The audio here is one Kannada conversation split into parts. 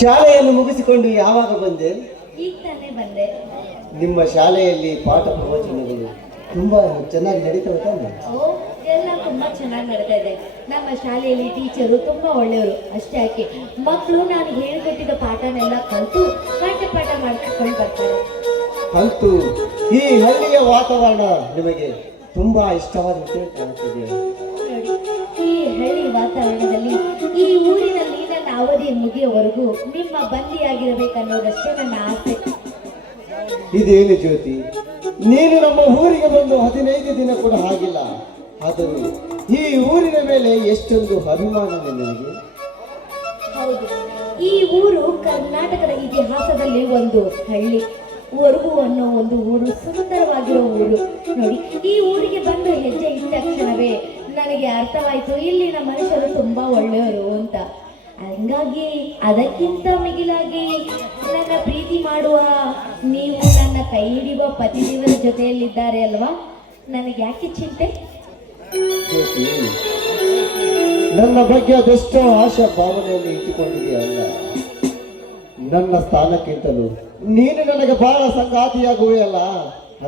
ಶಾಲೆಯನ್ನು ಮುಗಿಸಿಕೊಂಡು ಯಾವಾಗ ಬಂದೆ? ಈಗ ತಾನೇ ಬಂದೆ. ನಿಮ್ಮ ಶಾಲೆಯಲ್ಲಿ ಪಾಠ ಪ್ರವಚನಗಳು ತುಂಬಾ ಚೆನ್ನಾಗಿ ನಡೀತವೆ ತಾನೆ? ಎಲ್ಲ ತುಂಬಾ ಚೆನ್ನಾಗಿ ನಡೀತಾ ಇದೆ. ನಮ್ಮ ಶಾಲೆಯಲ್ಲಿ ಟೀಚರು ತುಂಬಾ ಒಳ್ಳೆಯವರು. ಅಷ್ಟೇ ಯಾಕೆ ಮಕ್ಕಳು ನಾನು ಹೇಳಿಕೊಟ್ಟಿದ್ದ ಪಾಠನೆಲ್ಲ ಕಲಿತು ಪಾಠ ಮಾಡ್ಕೊಂಡು ಬರ್ತಾರೆ. ಅಂತೂ ಈ ಹಳ್ಳಿಯ ವಾತಾವರಣ ನಿಮಗೆ ತುಂಬಾ ಇಷ್ಟವಾದಂತೆ ಕಾಣುತ್ತದೆ. ನೋಡಿ, ಈ ಹಳ್ಳಿ ವಾತಾವರಣದಲ್ಲಿ ಈ ಊರಿನಲ್ಲಿ ನನ್ನ ಅವಧಿ ಮುಗಿಯುವವರೆಗೂ ನಿಮ್ಮ ಬಂದಿಯಾಗಿರಬೇಕನ್ನೋದಷ್ಟೇ ನನ್ನ ಆಸೆ. ಇದೇನು ಜ್ಯೋತಿ, ನೀನು ನಮ್ಮ ಊರಿಗೆ ಬಂದು 15 ದಿನ ಕೂಡ ಆಗಿಲ್ಲ, ಆದರೂ ಈ ಊರಿನ ಮೇಲೆ ಎಷ್ಟೊಂದು ಅಭಿಮಾನ ನಿನಗೆ. ಹೌದು, ಈ ಊರು ಕರ್ನಾಟಕದ ಇತಿಹಾಸದಲ್ಲಿ ಒಂದು ಹಳ್ಳಿ. ಒರಗು ಅನ್ನೋ ಒಂದು ಊರು, ಸುಂದರವಾಗಿರೋ ಊರು. ನೋಡಿ, ಈ ಊರಿಗೆ ಬಂದು ಹೆಜ್ಜೆ ಇಟ್ಟ ತಕ್ಷಣವೇ ನನಗೆ ಅರ್ಥವಾಯಿತು ಇಲ್ಲಿನ ಮನುಷ್ಯರು ತುಂಬಾ ಒಳ್ಳೆಯವರು ಅಂತ. ಹಂಗಾಗಿ ಅದಕ್ಕಿಂತ ಮಿಗಿಲಾಗಿ ನನ್ನ ಪ್ರೀತಿ ಮಾಡುವ ನೀವು ನನ್ನ ಕೈ ಹಿಡಿಯುವ ಪತಿದೇವರ ಜೊತೆಯಲ್ಲಿದ್ದಾರೆ ಅಲ್ವಾ, ನನಗೆ ಯಾಕೆ ಚಿಂತೆ? ಜ್ಯೋತಿ, ನನ್ನ ಬಗ್ಗೆ ಅದೆಷ್ಟೋ ಆಶಾ ಭಾವನೆಯನ್ನು ಇಟ್ಟುಕೊಂಡಿದೆಯಲ್ಲ. ನನ್ನ ಸ್ಥಾನಕ್ಕಿಂತಲೂ ನೀನು ನನಗೆ ಬಹಳ ಸಂಗಾತಿಯಾಗುವೆಯಲ್ಲ,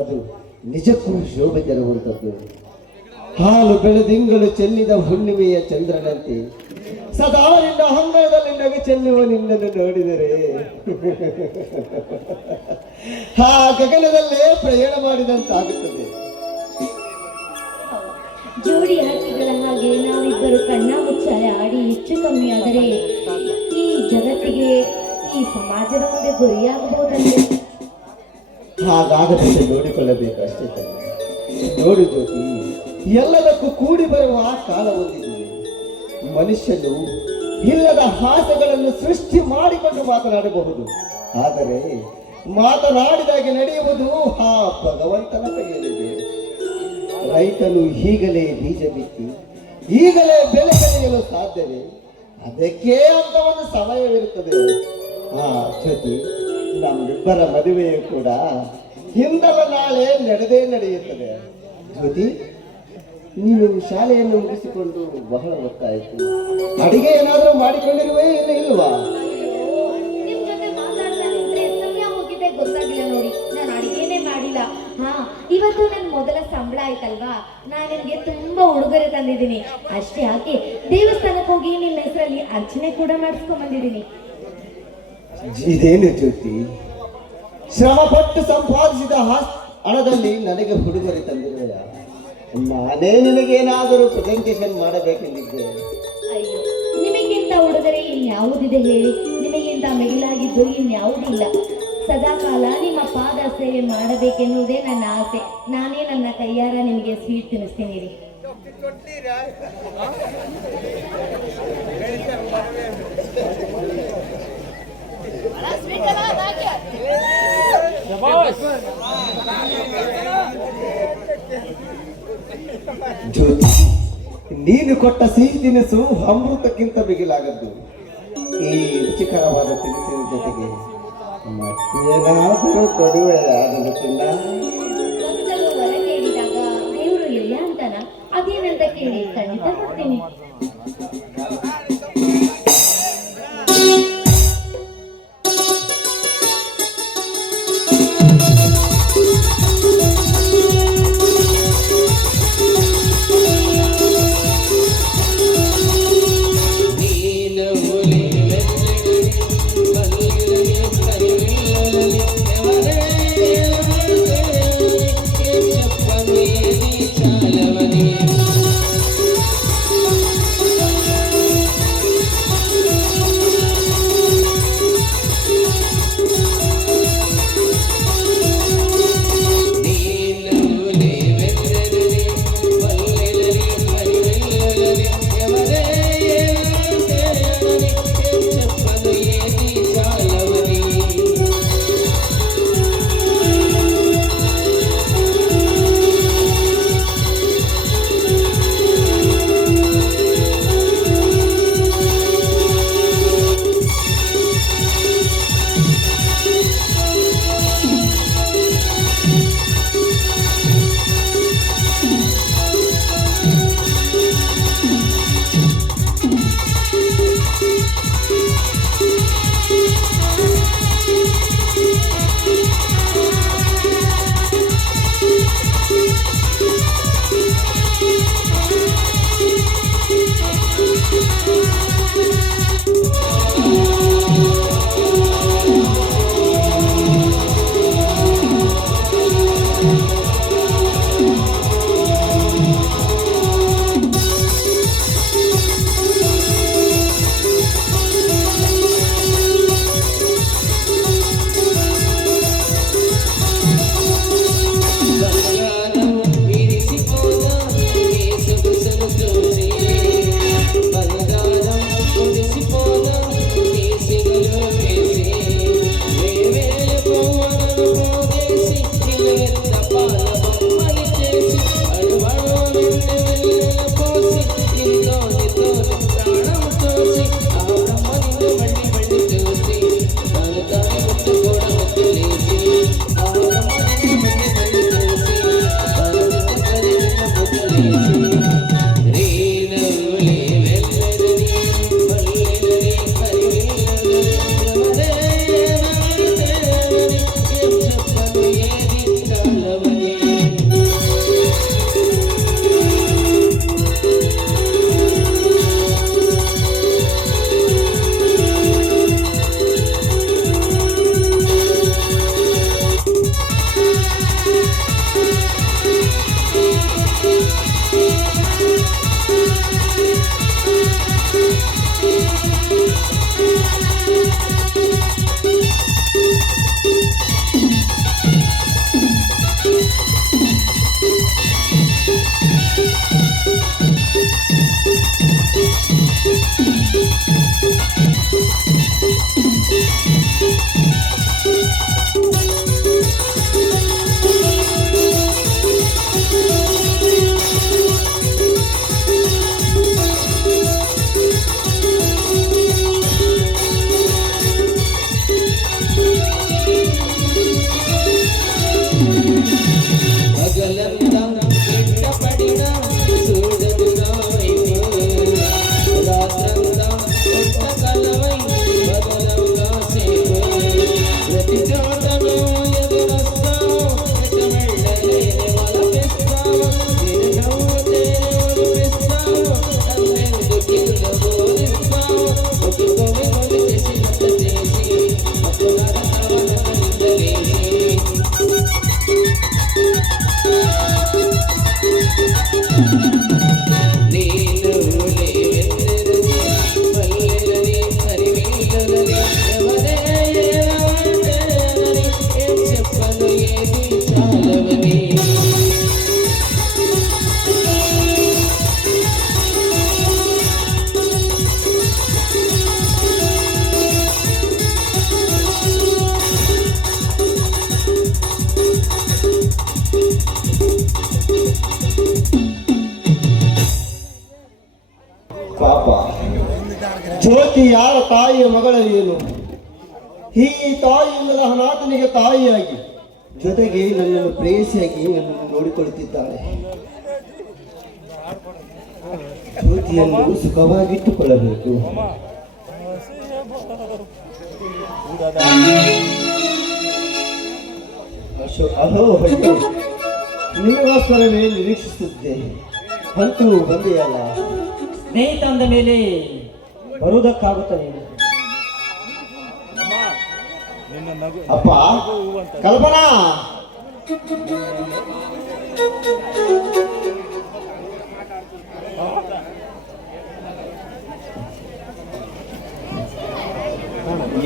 ಅದು ನಿಜಕ್ಕೂ ಶೋಭೆ ತರುವಂಥದ್ದು. ಹಾಲು ಬೆಳೆದಿಂಗಳು ಚೆಲ್ಲಿದ ಹುಣ್ಣಿಮೆಯ ಚಂದ್ರನಂತೆ ಸದಾ ನಿನ್ನ ಅಂಗಳದಲ್ಲಿ ನಗೆ ಚೆಲ್ಲುವ ನಿನ್ನನ್ನು ನೋಡಿದರೆ ಆ ಗಗನದಲ್ಲೇ ಪ್ರಯಾಣ ಮಾಡಿದಂತಾಗುತ್ತದೆ. ಜೋಡಿ ಹಕ್ಕಿಗಳ ಹಾಗೆ ನಾವಿಬ್ಬರು ಕಣ್ಣ ಮುಚ್ಚಾಲೆ ಆಡಿ ಹೆಚ್ಚು ಕಮ್ಮಿ ಆದರೆ ಈ ಜಗತ್ತಿಗೆ, ಈ ಸಮಾಜದ ಮುಂದೆ ಗುರಿಯಾಗಬಹುದಲ್ಲೇ. ಹಾಗಾಗದಂತೆ ನೋಡಿಕೊಳ್ಳಬೇಕು ಅಷ್ಟೇ ತಾನೆ. ನೋಡು ಜ್ಯೋತಿ, ಎಲ್ಲದಕ್ಕೂ ಕೂಡಿ ಬರುವ ಕಾಲ ಹೊಂದಿದೆ. ಮನುಷ್ಯನು ಇಲ್ಲದ ಹಾಸಗಳನ್ನು ಸೃಷ್ಟಿ ಮಾಡಿಕೊಂಡು ಮಾತನಾಡಬಹುದು, ಆದರೆ ಮಾತನಾಡಿದಾಗೆ ನಡೆಯುವುದು ಆ ಭಗವಂತನ ಕೈಯಲ್ಲಿದೆ. ರೈತನು ಈಗಲೇ ಬೀಜ ಬಿತ್ತಿ ಈಗಲೇ ಬೆಳೆ ಬೆಳೆಯಲು ಸಾಧ್ಯವೇ? ಅದಕ್ಕೆ ಅಂತ ಒಂದು ಸಮಯವಿರುತ್ತದೆ. ಜೊತೆ ನಮ್ಮಿಬ್ಬರ ಮದುವೆಯು ಕೂಡ ಹಿಂದಲ ನಾಳೆ ನಡೆಯುತ್ತದೆ. ಜ್ಯೋತಿ, ನೀನು ಶಾಲೆಯನ್ನು ಮುಗಿಸಿಕೊಂಡು ಬಹಳ ಹೊತ್ತಾಯಿತು. ಅಡಿಗೆ ಏನಾದರೂ ಮಾಡಿಕೊಂಡಿರುವೆ ಇಲ್ವಾ? ನಿಮ್ ಜೊತೆ ಮಾತಾಡ್ತಾ ನಿಂತ್ರೆ ಸಮಯ ಹೋಗಿದೆ ಗೊತ್ತಾಗಿಲ್ಲ. ನೋಡಿ, ನಾನು ಅಡಿಗೆನೇ ಮಾಡಿಲ್ಲ. ಇವತ್ತು ನನ್ನ ಮೊದಲ ಸಂಬಳ ಆಯ್ತಲ್ವಾ, ನಾನು ನಿಮ್ಗೆ ತುಂಬಾ ಉಡುಗೊರೆ ತಂದಿದ್ದೀನಿ. ಅಷ್ಟೇ ಯಾಕೆ ದೇವಸ್ಥಾನಕ್ಕೆ ಹೋಗಿ ನಿಮ್ಮ ಹೆಸರಲ್ಲಿ ಅರ್ಚನೆ ಕೂಡ ಮಾಡಿಸ್ಕೊಂಡ್ ಬಂದಿದ್ದೀನಿ. ಇದೇನು ಜ್ಯೋತಿ, ಶ್ರಮಪಟ್ಟು ಸಂಪಾದಿಸಿದ ಹಣದಲ್ಲಿ ನನಗೆ ಉಡುಗೊರೆ ತಂದಿರುವೆಯ? ನಾನೇ ನಿನಗೇನಾದರೂ ಪ್ರೆಸೆಂಟೇಷನ್ ಮಾಡಬೇಕೆಂದಿದ್ದೆ. ಅಯ್ಯೋ, ನಿಮಗಿಂತ ಉಡುಗೊರೆ ಇನ್ಯಾವುದಿದೆ ಹೇಳಿ? ನಿಮಗಿಂತ ಮಿಗಿಲಾಗಿದ್ದು ಇನ್ಯಾವುದಿಲ್ಲ. ಸದಾಕಾಲ ನಿಮ್ಮ ಪಾದ ಸೇವೆ ಮಾಡಬೇಕೆನ್ನುವುದೇ ನನ್ನ ಆಸೆ. ನಾನೇ ನನ್ನ ಕೈಯಾರ ನಿಮಗೆ ಸ್ವೀಟ್ ತಿನ್ನಿಸ್ತೀನಿ ರೀ. ಜ್ಯೋತಿ, ನೀನು ಕೊಟ್ಟ ಸಿಹಿ ತಿನಿಸು ಅಮೃತಕ್ಕಿಂತ ಬಿಗಿಲಾಗದ್ದು. ಈ ರುಚಿಕರವಾದ ತಿನಿಸಿನ ಜೊತೆಗೆ ಮತ್ತೇನಾದರೂ ಕೊಡುವೆ ಅದನ್ನು ತಿಂದ? ಹೊರ ಕೇಳಿದಾಗ ದೇವರು ಇಲ್ಲ ಅಂತಾನ? ಅದೇನಂತ ಕೇಳಿ ಖಂಡಿತ ಕೊಡ್ತೀನಿ. ತಾಯಿಯ ಮಗಳೇನು, ಈ ತಾಯಿಯಿಂದಲ ಅನಾಥನಿಗೆ ತಾಯಿಯಾಗಿ ಜೊತೆಗೆ ನನ್ನನ್ನು ಪ್ರೇಯಸಿಯಾಗಿ ನನ್ನನ್ನು ನೋಡಿಕೊಳ್ಳುತ್ತಿದ್ದಾಳೆ. ಜ್ಯೋತಿಯನ್ನು ಸುಖವಾಗಿಟ್ಟುಕೊಳ್ಳಬೇಕು. ಅಹೋ ನಿನಗೋಸ್ಕರವೇ ನಿರೀಕ್ಷಿಸುತ್ತಿದ್ದೆ, ಅಂತೂ ಬಂದೆಯಲ್ಲ. ಸ್ನೇಹಿತ ಅಂದ ಮೇಲೆ ಬರುವುದಕ್ಕಾಗುತ್ತದೆ. ಅಪ್ಪ ಕಲ್ಪನಾ,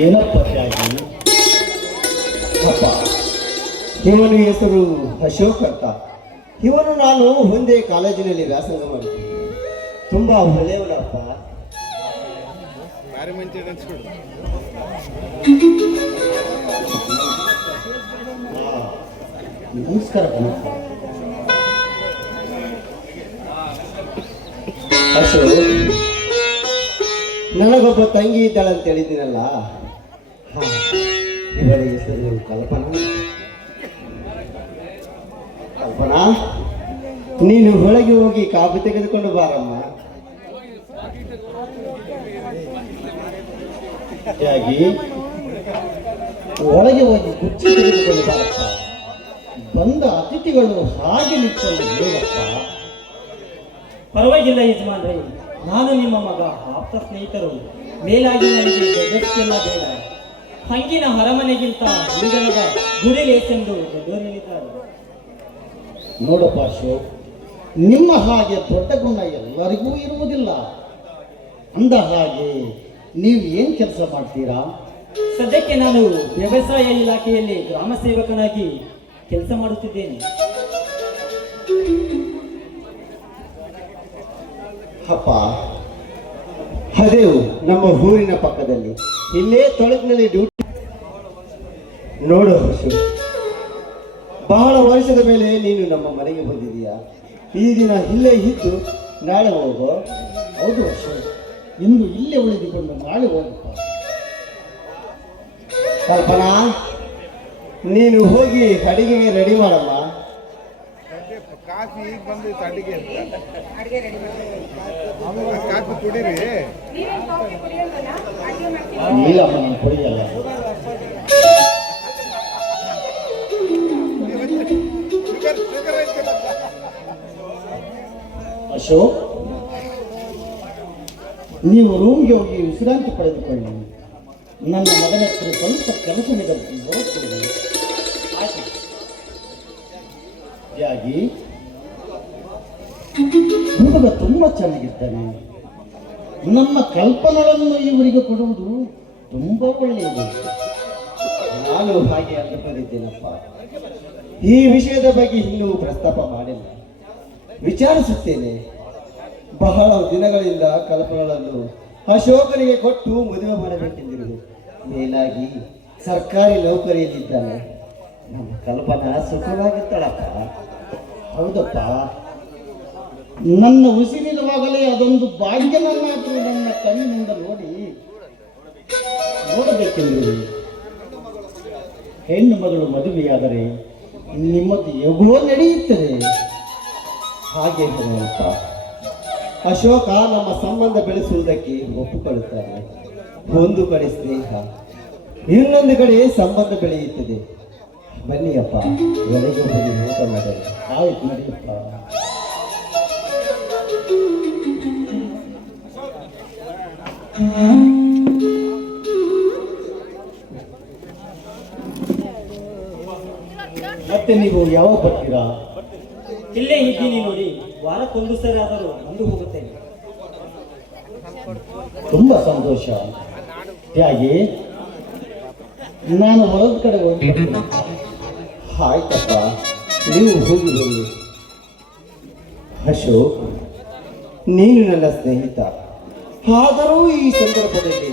ಏನಪ್ಪ ತ್ಯಾಗಿ? ಅಪ್ಪ, ಇವನ ಹೆಸರು ಅಶೋಕ್ ಅಂತ. ಇವನು ನಾನು ಒಂದೇ ಕಾಲೇಜಿನಲ್ಲಿ ವ್ಯಾಸಂಗ ಮಾಡಿದ್ದೀನಿ. ತುಂಬಾ ಒಳ್ಳೆಯವನಪ್ಪ. ನಮಸ್ಕಾರ ಅಶೋಕ್, ನನಗೊಬ್ಬ ತಂಗಿ ಇದ್ದಾಳೆ ಅಂತ ಹೇಳಿದ್ದೀನಲ್ಲ, ಇವಳ ಹೆಸರು ಕಲ್ಪನಾ. ಕಲ್ಪನಾ, ನೀನು ಒಳಗೆ ಹೋಗಿ ಕಾಫಿ ತೆಗೆದುಕೊಂಡು ಬಾರಮ್ಮ. ಹಾಗಾಗಿ ಒಳಗೆ ಹೋಗಿ ಕುರ್ಚಿ ತೆಗೆದುಕೊಂಡು ಬಾರಪ್ಪ. ಬಂದ ಅತಿಥಿಗಳು ಹಾಗೆ ನಿಂತ್ಕೊಂಡು ಹೇಳಪ್ಪ. ಪರವಾಗಿಲ್ಲ ಯಜಮಾನ್ರೆ, ನಾನು ನಿಮ್ಮ ಮಗ, ಆಪ್ತ ಸ್ನೇಹಿತರು. ಮೇಲಾಗಿ ನನಗೆ ಜಗತ್ತೆಲ್ಲ ಬೇಡ. ಹಂಗಿನ ಅರಮನೆಗಿಂತ ಹಿಂಗನದ ಗುಡಿ ಲೇಸೆಂದು ದೊಡ್ಡವರು ಹೇಳಿದ್ದಾರೆ. ನೋಡಪ್ಪ ಅಶೋಕ್, ನಿಮ್ಮ ಹಾಗೆ ದೊಡ್ಡ ಗುಣ ಎಲ್ಲರಿಗೂ ಇರುವುದಿಲ್ಲ. ಅಂದ ಹಾಗೆ ನೀವು ಏನು ಕೆಲಸ ಮಾಡ್ತೀರಾ? ಸದ್ಯಕ್ಕೆ ನಾನು ವ್ಯವಸಾಯ ಇಲಾಖೆಯಲ್ಲಿ ಗ್ರಾಮ ಸೇವಕನಾಗಿ ಕೆಲಸ ಮಾಡುತ್ತಿದ್ದೇನೆ. ಅಪ್ಪ, ಅದೇ ನಮ್ಮ ಊರಿನ ಪಕ್ಕದಲ್ಲಿ ಇಲ್ಲೇ ತೊಳಕಿನಲ್ಲಿ ಡ್ಯೂಟಿ. ನೋಡು ಅಶೋಕ್, ಬಹಳ ವರ್ಷದ ಮೇಲೆ ನೀನು ನಮ್ಮ ಮನೆಗೆ ಬಂದಿದೀಯಾ. ಈ ದಿನ ಇಲ್ಲೇ ಇದ್ದು ನಾಳೆ ಹೋಗೋ. ಹೌದು ಅಶೋಕ್, ಇಂದು ಇಲ್ಲೇ ಉಳಿದುಕೊಂಡು ನಾಳೆ ಹೋಗಪ್ಪ. ಕಲ್ಪನಾ, ನೀನು ಹೋಗಿ ಅಡಿಗೆಗೆ ರೆಡಿ ಮಾಡಮ್ಮ. ಕಾಫಿ ಈಗ ಬಂದೈತೆ ಅಡಿಗೆ ಕಾಫಿ ಕುಡೀರಿ. ಇಲ್ಲಮ್ಮ, ನಾನು ಕುಡಿಯಲ್ಲ. ಅಶೋಕ್, ನೀವು ರೂಮ್ಗೆ ಹೋಗಿ ವಿಶ್ರಾಂತಿ ಪಡೆದುಕೊಳ್ಳಿ. ನನ್ನ ಮಗನ ಹತ್ರ ಸ್ವಲ್ಪ ಕೆಲಸ ನೋಡ್ತೀನಿ. ಹಾಗಾಗಿ ಹುಡುಗ ತುಂಬಾ ಚೆನ್ನಾಗಿರ್ತಾನೆ. ನಮ್ಮ ಕಲ್ಪನೆಗಳನ್ನು ಇವರಿಗೆ ಕೊಡುವುದು ತುಂಬಾ ಒಳ್ಳೆಯದು. ನಾನು ಹಾಗೆ ಅಂದುಕೊಂಡಿದ್ದೇನಪ್ಪ. ಈ ವಿಷಯದ ಬಗ್ಗೆ ಇನ್ನೂ ಪ್ರಸ್ತಾಪ ಮಾಡಿಲ್ಲ, ವಿಚಾರಿಸುತ್ತೇನೆ. ಬಹಳ ದಿನಗಳಿಂದ ಕಲ್ಪನೆಗಳನ್ನು ಅಶೋಕನಿಗೆ ಕೊಟ್ಟು ಮದುವೆ ಮಾಡಬೇಕೆಂದಿರುವುದು. ಮೇಲಾಗಿ ಸರ್ಕಾರಿ ನೌಕರಿಯಲ್ಲಿದ್ದಾನೆ. ನಮ್ಮ ಕಲ್ಪನಾ ಸುಖವಾಗಿರ್ತಾಳಪ್ಪ. ಹೌದಪ್ಪ, ನನ್ನ ಉಸಿರಿರುವಾಗಲೇ ಅದೊಂದು ಭಾಗ್ಯನನ್ನಾದರೂ ನನ್ನ ಕಣ್ಣಿನಿಂದ ನೋಡಬೇಕೆಂದಿರುವುದು. ಹೆಣ್ಣು ಮಗಳು ಮದುವೆಯಾದರೆ ನಿಮ್ಮದು ಹೇಗೋ ನಡೆಯುತ್ತದೆ. ಹಾಗೆ ಹೇಳುವಪ್ಪ. ಅಶೋಕ ನಮ್ಮ ಸಂಬಂಧ ಬೆಳೆಸುವುದಕ್ಕೆ ಒಪ್ಪಿಕೊಳ್ಳುತ್ತಾರೆ. ಒಂದು ಕಡೆ ಸ್ನೇಹ, ಇನ್ನೊಂದು ಕಡೆ ಸಂಬಂಧ ಬೆಳೆಯುತ್ತದೆ. ಬನ್ನಿಯಪ್ಪ, ಒಳಗೆ ಹೋಗಿ ಊಟ ಮಾಡಲು. ಆಯ್ತು, ನಡಿಯಪ್ಪ. ಮತ್ತೆ ನೀವು ಯಾವಾಗ ಬರ್ತೀರಾ? ಇಲ್ಲೇ ಇದ್ದೀನಿ ನೋಡಿ. ವಾರಕ್ಕೊಂದು ಸರಿ ಆದರೂ ಬಂದು ಹೋಗುತ್ತೇನೆ. ತುಂಬಾ ಸಂತೋಷ. ಹಾಗೆ ನಾನು ಹೊರದ ಕಡೆ ಹೋಗಿ. ಆಯ್ತಪ್ಪ, ನೀವು ಹೋಗಿ ಬನ್ನಿ. ಅಶೋಕ್, ನೀನು ನನ್ನ ಸ್ನೇಹಿತ. ಆದರೂ ಈ ಸಂದರ್ಭದಲ್ಲಿ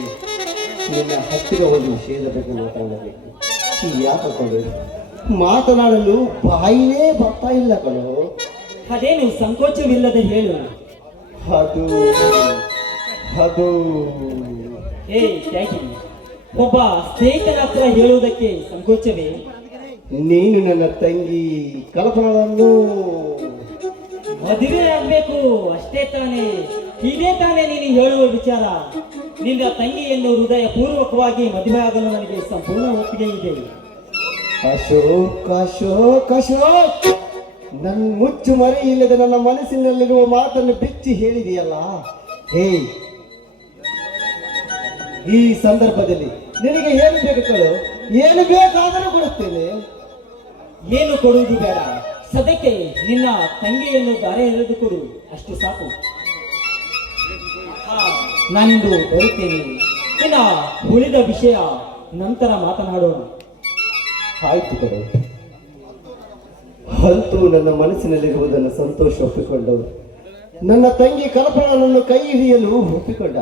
ನಿನ್ನ ಹತ್ತಿರ ಒಂದು ವಿಷಯದ ಬಗ್ಗೆ ಮಾತಾಡಬೇಕು. ಯಾಕೆ ಕಣೋ, ಮಾತನಾಡಲು ಬಾಯಿನೇ ಬರ್ತಾ ಇಲ್ಲ ಕಣೋ. ಅದೇನು ಸಂಕೋಚವಿಲ್ಲದೆ ಹೇಳು. ಅದು ಅದು ಹೇ ತ್ಯಾಗಿ, ಒಬ್ಬ ಸ್ನೇಹಿತನ ಹತ್ರ ಹೇಳುವುದಕ್ಕೆ ಸಂಕೋಚವೇ? ನೀನು ನನ್ನ ತಂಗಿ ಕಲ್ಪನಾಳನ್ನು ಮದುವೆ ಆಗ್ಬೇಕು ಅಷ್ಟೇ ತಾನೇ? ಇದೇ ತಾನೇ ನೀನು ಹೇಳುವ ವಿಚಾರ? ನಿನ್ನ ತಂಗಿಯನ್ನು ಹೃದಯ ಪೂರ್ವಕವಾಗಿ ಮದುವೆ ಆಗಲು ನನಗೆ ಸಂಪೂರ್ಣ ಒಪ್ಪಿಗೆ ಇದೆ. ಅಶೋಕ್ ಅಶೋಕ್ ಅಶೋಕ್, ನನ್ನ ಮುಚ್ಚು ಮರೆ ಇಲ್ಲದೆ ನನ್ನ ಮನಸ್ಸಿನಲ್ಲಿರುವ ಮಾತನ್ನು ಬಿಚ್ಚಿ ಹೇಳಿದೆಯಲ್ಲ. ಹೇ, ಈ ಸಂದರ್ಭದಲ್ಲಿ ನಿನಗೆ ಏನು ಬೇಕು ಕೇಳು, ಏನು ಬೇಕಾದರೂ ಕೊಡುತ್ತೇನೆ. ಏನು ಕೊಡುವುದು ಬೇಡ, ಸದ್ಯಕ್ಕೆ ನಿನ್ನ ತಂಗಿಯನ್ನು ದಾರೆ ಎಳೆದು ಕೊಡು, ಅಷ್ಟು ಸಾಕು. ನಾನಿಂದು ಬರುತ್ತೇನೆ. ಇನ್ನ ಉಳಿದ ವಿಷಯ ನಂತರ ಮಾತನಾಡೋಣ. ಆಯ್ತು ಕಡೆ, ಅಂತೂ ನನ್ನ ಮನಸ್ಸಿನಲ್ಲಿರುವುದನ್ನು ಸಂತೋಷ ಒಪ್ಪಿಕೊಂಡು ನನ್ನ ತಂಗಿ ಕಲ್ಪನಾಳನ್ನು ಕೈ ಹಿಡಿಯಲು ಒಪ್ಪಿಕೊಂಡ.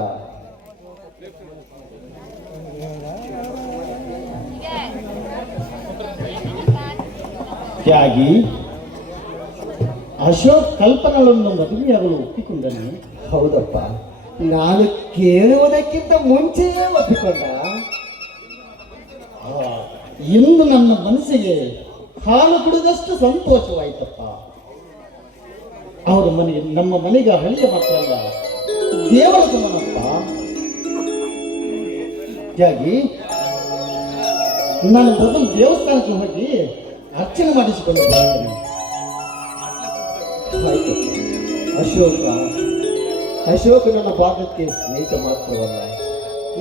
ತ್ಯಾಗಿ, ಅಶೋಕ್ ಕಲ್ಪನಾಳನ್ನು ಮದುವೆಯಾಗಲು ಒಪ್ಪಿಕೊಂಡನು. ಹೌದಪ್ಪ, ನಾನು ಕೇಳುವುದಕ್ಕಿಂತ ಮುಂಚೆಯೇ ಒಪ್ಪಿಕೊಂಡ. ಇಂದು ನನ್ನ ಮನಸ್ಸಿಗೆ ಹಾಲು ಕುಡಿದಷ್ಟು ಸಂತೋಷವಾಯಿತಪ್ಪ. ಅವರ ಮನೆಗೆ, ನಮ್ಮ ಮನೆಗೆ ಹಳ್ಳಿಯ ಮಾತ್ರ ಅಲ್ಲ, ದೇವರ ಸಮನಪ್ಪ. ತ್ಯಾಗಿ, ನಾನು ಮೊದಲು ದೇವಸ್ಥಾನಕ್ಕೆ ಹೋಗಿ ಅರ್ಚನೆ ಮಾಡಿಸಿಕೊಂಡು ಬರ್ತೇನೆ. ಆಯ್ತಪ್ಪ. ಅಶೋಕ ನನ್ನ ಭಾಗಕ್ಕೆ ಸ್ನೇಹಿತ ಮಾತ್ರವಲ್ಲ,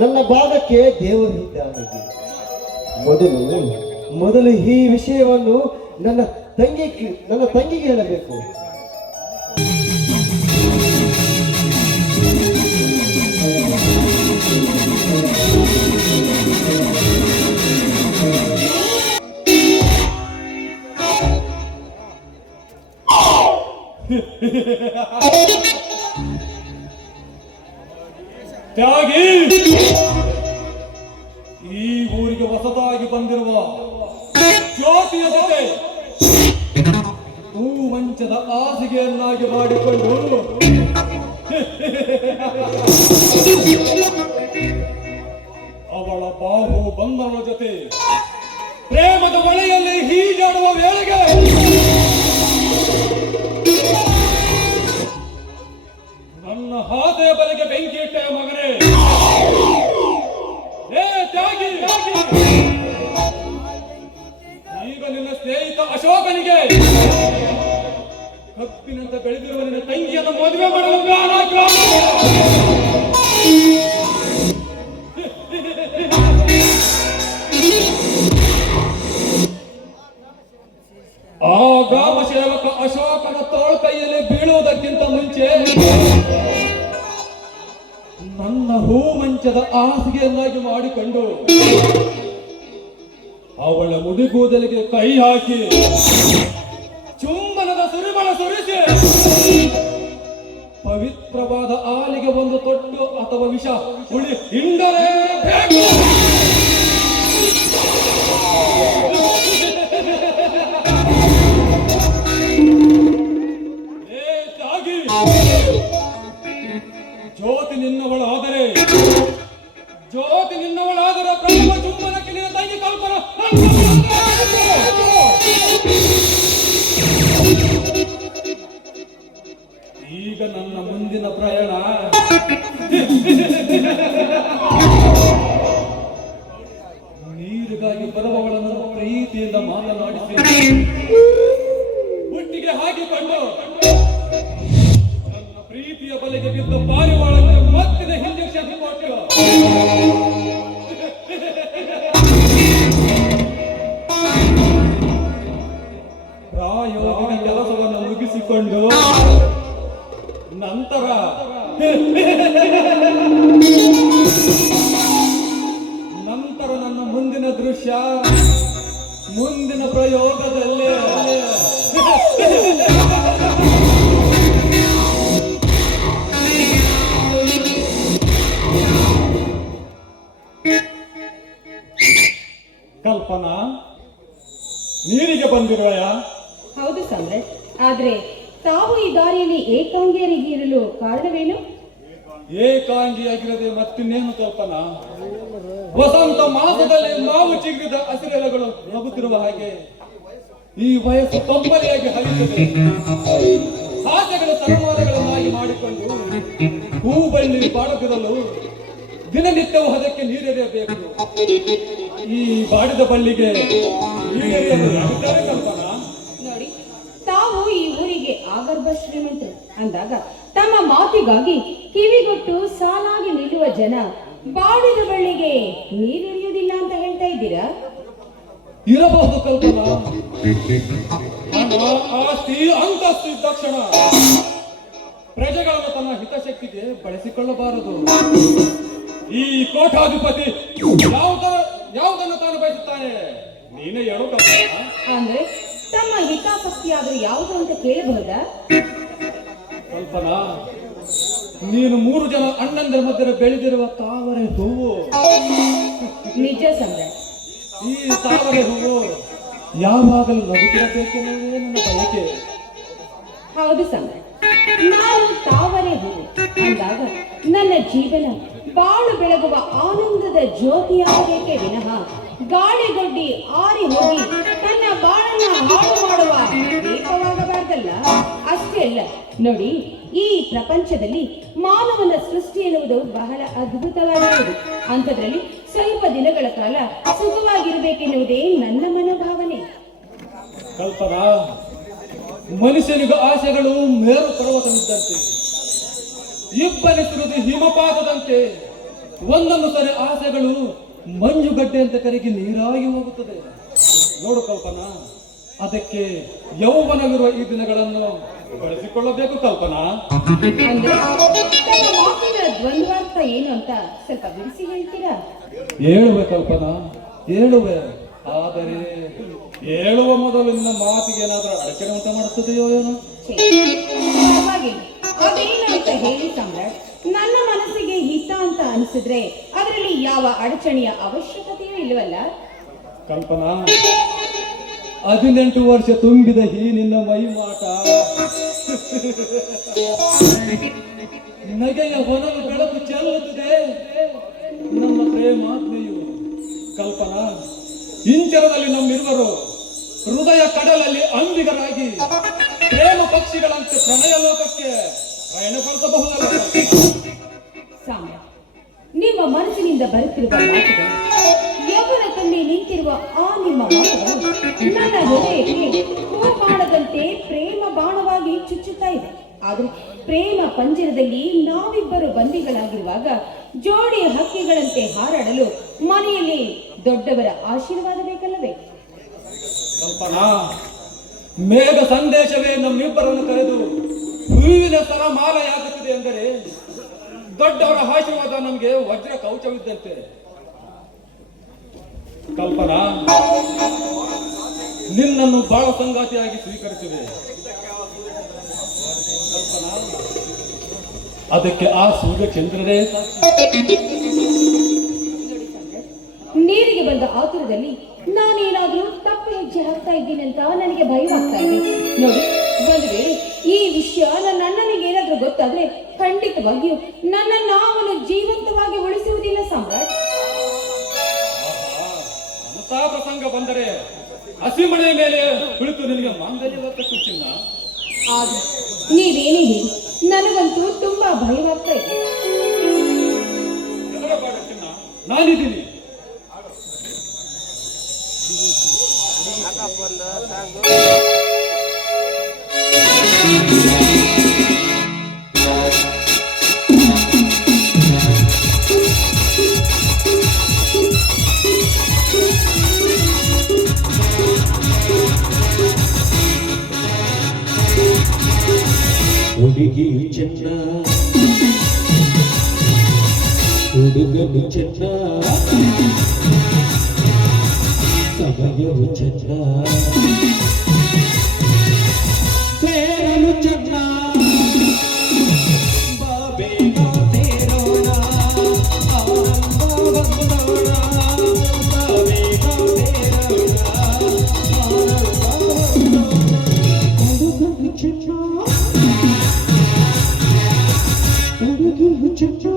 ನನ್ನ ಭಾಗಕ್ಕೆ ದೇವರು ಇದ್ದಾಗಿ. ಮೊದಲು ಈ ವಿಷಯವನ್ನು ನನ್ನ ತಂಗಿಗೆ ಹೇಳಬೇಕು. ತ್ಯಾಗಿ, ಈ ಊರಿಗೆ ಹೊಸದಾಗಿ ಬಂದಿರುವ ಜ್ಯೋತಿಯ ಜೊತೆ ಹೂವಂಚದ ಹಾಸಿಗೆಯನ್ನಾಗಿ ಮಾಡಿಕೊಂಡು ಅವಳ ಬಾಹು ಬಂಧನ ಜೊತೆ ಪ್ರೇಮದ ಹೊಳೆಯಲ್ಲಿ ಹೀಜಾಡುವ ವೇಳೆಗೆ ನನ್ನ ಹಾತೆಯ ಬಲೆಗೆ ಬೆಂಕಿ ಇಟ್ಟ ಮಗನೇ. ಏ ತ್ಯಾಗಿ, ಈಗ ನಿನ್ನ ಸ್ನೇಹಿತ ಅಶೋಕನಿಗೆ ಕಪ್ಪಿನಂತ ಬೆಳೆದಿರುವ ನಿನ್ನ ತಂಗಿಯನ್ನು ಮದುವೆ ಮಾಡಲು ಆ ಗ್ರಾಮ ಸೇವಕ ಅಶೋಕನ ತೋಳ ಕೈಯಲ್ಲಿ ಬೀಳುವುದಕ್ಕಿಂತ ಮುಂಚೆ ನನ್ನ ಹೂ ಮಂಚದ ಹಾಸಿಗೆಯನ್ನಾಗಿ ಮಾಡಿಕೊಂಡು ಅವಳ ಮುಡಿಗೂದಲಿಗೆ ಕೈ ಹಾಕಿ ಚುಂಬನದ ಸುರಿಮಳ ಸುರಿಸಿ ಪವಿತ್ರವಾದ ಹಾಲಿಗೆ ಒಂದು ತೊಟ್ಟು ಅಥವಾ ವಿಷ ಹುಳಿ ಹಿಂಡಲೇಬೇಕು. ಜ್ಯೋತಿ ನಿನ್ನವಳಾದರೆ ಪ್ರಥಮ ಚುಂಬನಕ್ಕೆ ನಿನ್ನ ತಂಗಿ ಕಲ್ಪನ. ಈಗ ನನ್ನ ಮುಂದಿನ ಪ್ರಯಾಣ ನೀರಿಗಾಗಿ ಬರುವವಳನ್ನು ಪ್ರೀತಿಯಿಂದ ಮಾತನಾಡಿಸಿ ಒಟ್ಟಿಗೆ ಹಾಕಿಕೊಂಡು ನನ್ನ ಪ್ರೀತಿಯ ಬಲೆಗೆ ಬಿದ್ದ ಪಾರಿವಾಳಕ್ಕೆ ಮತ್ತಿನ ಇಂಜೆಕ್ಷನ್ ಕೊಟ್ಟು ಪ್ರಾಯೋಗಿಕ ಕೆಲಸವನ್ನು ಮುಗಿಸಿಕೊಂಡು ನಂತರ ನನ್ನ ಮುಂದಿನ ದೃಶ್ಯ ಮುಂದಿನ ಪ್ರಯೋಗದಲ್ಲಿ ಕಲ್ಪನಾ, ನೀರಿಗೆ ಬಂದಿರುವಯ? ಹೌದು ಸಾಮ್ರಾಟ್, ಆದ್ರೆ ತಾವು ಈ ದಾರಿಯಲ್ಲಿ ಏಕಾಂಗಿಯರಿಗೆ ಇರಲು ಕಾರಣವೇನು? ಏಕಾಂಗಿಯಾಗಿರದೆ ಮತ್ತಿನ್ನೇನು ಕಲ್ಪನಾ? ವಸಂತ ಮಾಸದಲ್ಲಿ ಮಾವು ಚಿಗುರಿದ ಹಸಿರೆಲೆಗಳು ನಗುತ್ತಿರುವ ಹಾಗೆ ಈ ವಯಸ್ಸು ಕಂಬನಿಯಾಗಿ ಹರಿಯುತ್ತದೆ. ಆಸೆಗಳ ತರಮಾನಗಳನ್ನಾಗಿ ಮಾಡಿಕೊಂಡು ಹೂ ಬಳ್ಳಿ ಬಾಡದಿರಲು ದಿನನಿತ್ಯವೂ ಅದಕ್ಕೆ ನೀರೆರೆಯಬೇಕು. ಈ ಬಾಡಿದ ಬಳ್ಳಿಗೆ ನೀರೆರೆಯಲು ಯಾರಿದ್ದಾರೆ ಕಲ್ಪನಾ? ನೋಡಿ, ತಾವು ಈ ಊರಿಗೆ ಆಗರ್ಭ ಶ್ರೀಮಂತರು ಅಂದಾಗ ತಮ್ಮ ಮಾತಿಗಾಗಿ ಕಿವಿಗೊಟ್ಟು ಸಾಲಾಗಿ ನಿಲ್ಲುವ ಜನ ಬಾಡಿದ ಬಳ್ಳಿಗೆ ನೀರೆರಿಯುವುದಿಲ್ಲ ಅಂತ ಹೇಳ್ತಾ ಇದ್ದೀರಾ? ಇರಬಹುದು ಕಲ್ಪನಾ. ಹಣ, ಆಸ್ತಿ, ಅಂತಸ್ತು ಇದ್ದ ತಕ್ಷಣ ಪ್ರಜೆಗಳನ್ನು ತನ್ನ ಹಿತಶಕ್ತಿಗೆ ಬಳಸಿಕೊಳ್ಳಬಾರದು. ಈ ಕೋಠಾಧಿಪತಿ ಯಾವುದನ್ನು ತಾನು ಬಯಸುತ್ತಾನೆ? ನೀನೇ ಹೇಳು ಕಲ್ಪನಾ. ಅಂದ್ರೆ ತಮ್ಮ ಹಿತಾಸಕ್ತಿಯಾದ್ರೂ ಯಾವುದು ಅಂತ ಕೇಳಬಹುದಾ? ಕಲ್ಪನಾ, ನೀನು 3 ಜನ ಅಣ್ಣಂದಿರ ಮಧ್ಯೆ ಬೆಳೆದಿರುವ ತಾವರೆ ಹೂವು. ನಿಜ ಸಮ್ರಾಟ್. ಈ ತಾವರೆ ಹೂವು ಯಾವಾಗಲೂ ನಗುತ್ತಿರಬೇಕೆನ್ನುವುದೇ ನನ್ನ ಬಯಕೆ. ಹೌದು ಸಮ್ರಾಟ್, ನಾನು ತಾವರೆ ಹೂವು ಅಂದಾಗ ನನ್ನ ಜೀವನ ಬಾಳು ಬೆಳಗುವ ಆನಂದದ ಜ್ಯೋತಿಯಾಗಬೇಕೆ ವಿನಃ ಗಾಳಿಗೊಡ್ಡಿ ಆರಿ ಹೋಗಿ ತನ್ನ ಬಾಳನ್ನ ಹಾಳು ಮಾಡುವ ದೀಪವಾಗಬಾರ್ದಲ್ಲ. ಅಷ್ಟೇ ಅಲ್ಲ ನೋಡಿ, ಈ ಪ್ರಪಂಚದಲ್ಲಿ ಮಾನವನ ಸೃಷ್ಟಿ ಎನ್ನುವುದು ಬಹಳ ಅದ್ಭುತವಾಗಿರುವುದು. ಅಂಥದ್ರಲ್ಲಿ ಸ್ವಲ್ಪ ದಿನಗಳ ಕಾಲ ಸುಖವಾಗಿರಬೇಕೆನ್ನುವುದೇ ನನ್ನ ಮನೋಭಾವನೆ. ಕಲ್ಪನಾ, ಮನುಷ್ಯನಿಗೆ ಆಸೆಗಳು ಮೇರು ಪರ್ವತವಿದ್ದಂತೆ, ಇಬ್ಬನಿಸಿರುವುದು ಹಿಮಪಾತದಂತೆ. ಒಂದೊಂದು ಸರಿ ಆಸೆಗಳು ಮಂಜುಗಡ್ಡೆ ಅಂತ ಕರಗಿ ನೀರಾಗಿ ಹೋಗುತ್ತದೆ. ನೋಡು ಕಲ್ಪನಾ, ಅದಕ್ಕೆ ಯೌವನವಿರುವ ಈ ದಿನಗಳನ್ನು ಬಳಸಿಕೊಳ್ಳಬೇಕು ಕಲ್ಪನಾ. ಅಂದ್ರೆ ತಮ್ಮ ಮಾತಿನ ದ್ವಂದ್ವಾರ್ಥ ಏನು ಅಂತ ಸ್ವಲ್ಪ ಬಿಡಿಸಿ ಹೇಳ್ತೀರಾ? ಹೇಳುವೆ ಕಲ್ಪನಾ, ಹೇಳುವೆ. ಆದರೆ ಹೇಳುವ ಮೊದಲು ನಿನ್ನ ಮಾತಿಗೆ ಏನಾದರೂ ಅಡಚಣೆ ಉಂಟು ಮಾಡುತ್ತದೆಯೋ ಏನೋ? ಛೇ, ಪರವಾಗಿಲ್ಲ, ಅದೇನು ಅಂತ ಹೇಳಿ ಸಮ್ರಾಟ್. ನನ್ನ ಮನಸ್ಸಿಗೆ ಹಿತ ಅಂತ ಅನಿಸಿದ್ರೆ ಅದರಲ್ಲಿ ಯಾವ ಅಡಚಣೆಯ ಅವಶ್ಯಕತೆಯೂ ಇಲ್ವಲ್ಲ. ಕಲ್ಪನಾ, 18 ವರ್ಷ ತುಂಬಿದ ಈ ನಿನ್ನ ಮೈ ಮಾಟ, ನಗೆಯ ಹೊನಲು ಬೆಳಕು ಚೆಲ್ಲುತ್ತದೆ ನಮ್ಮ ಪ್ರೇಮಾತ್ಮೆಯು. ಕಲ್ಪನಾ, ಇಂಚರದಲ್ಲಿ ನಮ್ಮಿರುವರು ಹೃದಯ ಕಡಲಲ್ಲಿ ಅಂಬಿಗರಾಗಿ ಪ್ರೇಮ ಪಕ್ಷಿಗಳಂತೆ ಪ್ರಣಯ ಲೋಕಕ್ಕೆ ಪ್ರಯಾಣಪಡಿಸಬಹುದಲ್ಲ? ಸಾಮ್ರಾಟ್, ನಿಮ್ಮ ಮನಸ್ಸಿನಿಂದ ಬರುತ್ತಿರುವ ಮಾತುಗಳು, ಯೌವನ ತುಂಬಿ ನಿಂತಿರುವ ಆ ನಿಮ್ಮ ಮಾತುಗಳು ನನ್ನ ಹೃದಯಕ್ಕೆ ಹೂಪಾಡದಂತೆ ಪ್ರೇಮ ಬಾಣವಾಗಿ ಚುಚ್ಚುತ್ತಾ ಇದೆ. ಆದ್ರೆ ಪ್ರೇಮ ಪಂಜರದಲ್ಲಿ ನಾವಿಬ್ಬರು ಬಂದಿಗಳಾಗಿರುವಾಗ ಜೋಡಿ ಹಕ್ಕಿಗಳಂತೆ ಹಾರಾಡಲು ಮನೆಯಲ್ಲಿ ದೊಡ್ಡವರ ಆಶೀರ್ವಾದ ಬೇಕಲ್ಲವೇ? ಕಲ್ಪನಾ, ಮೇಘ ಸಂದೇಶವೇ ನಮ್ಮಿಬ್ಬರನ್ನು ಕರೆದು ಹೂವಿನ ಸರಮಾಲೆಯಾಗುತ್ತದೆ ಎಂದರೆ ದೊಡ್ಡವರ ಆಶೀರ್ವಾದ ನಮಗೆ ವಜ್ರ ಕವಚವಿದ್ದಂತೆ. ಕಲ್ಪನಾ, ನಿನ್ನನ್ನು ಬಾಳ ಸಂಗಾತಿಯಾಗಿ ಸ್ವೀಕರಿಸಿದೆ. ಕಲ್ಪನಾ, ಅದಕ್ಕೆ ಆ ಸೂರ್ಯ ಚಂದ್ರರೇ ಸಾಕ್ಷಿ. ನೀರಿಗೆ ಬಂದ ಆತುರದಲ್ಲಿ ನಾನೇನಾದ್ರೂ ತಪ್ಪು ಹೆಜ್ಜೆ ಹಾಕ್ತಾ ಇದ್ದೀನಿ ಅಂತ ನನಗೆ ಭಯವಾಗ್ತಾ ಇದೆ. ನೋಡಿ, ಒಂದು ವೇಳೆ ಈ ವಿಷಯ ನನ್ನ ಅಣ್ಣನಿಗೆ ಏನಾದ್ರೂ ಗೊತ್ತಾದ್ರೆ ಖಂಡಿತವಾಗಿಯೂ ನನ್ನನ್ನು ಅವನು ಜೀವಂತವಾಗಿ ಉಳಿಸುವುದಿಲ್ಲ ಸಮ್ರಾಟ್. ಅಂತ ಪ್ರಸಂಗ ಬಂದರೆ ಹಸಿಮಣೆಯ ಮೇಲೆ ಕುಳಿತು ನಿನಗೆ ಮಾಂಗಲ್ಯ ಚಿನ್ನ. ಆದ್ರೆ ನೀವೇನೇ ಹೇಳಿ ನನಗಂತೂ ತುಂಬಾ ಭಯವಾಗ್ತಾ ಇದೆ. ಹೆದರಬೇಡ ಚಿನ್ನ, ನಾನಿದ್ದೀನಿ. ಹುಡುಗಿ ಚೆನ್ನ, ಹುಡುಗನು ಚೆನ್ನ, ಸಮಯವು ಚೆನ್ನ, ಸೇರಲು ಚೆನ್ನ. ಬಾಬೇಗ ಸೇರೋಣ, ಆನಂದ ಬಂದೋಣ. ಬಾಬೇಗ ಸೇರೋಣ, ಆನಂದ ಬಂದೋಣ. ಹುಡುಗನು ಚೆನ್ನ, ಹುಡುಗನು ಚೆನ್ನ.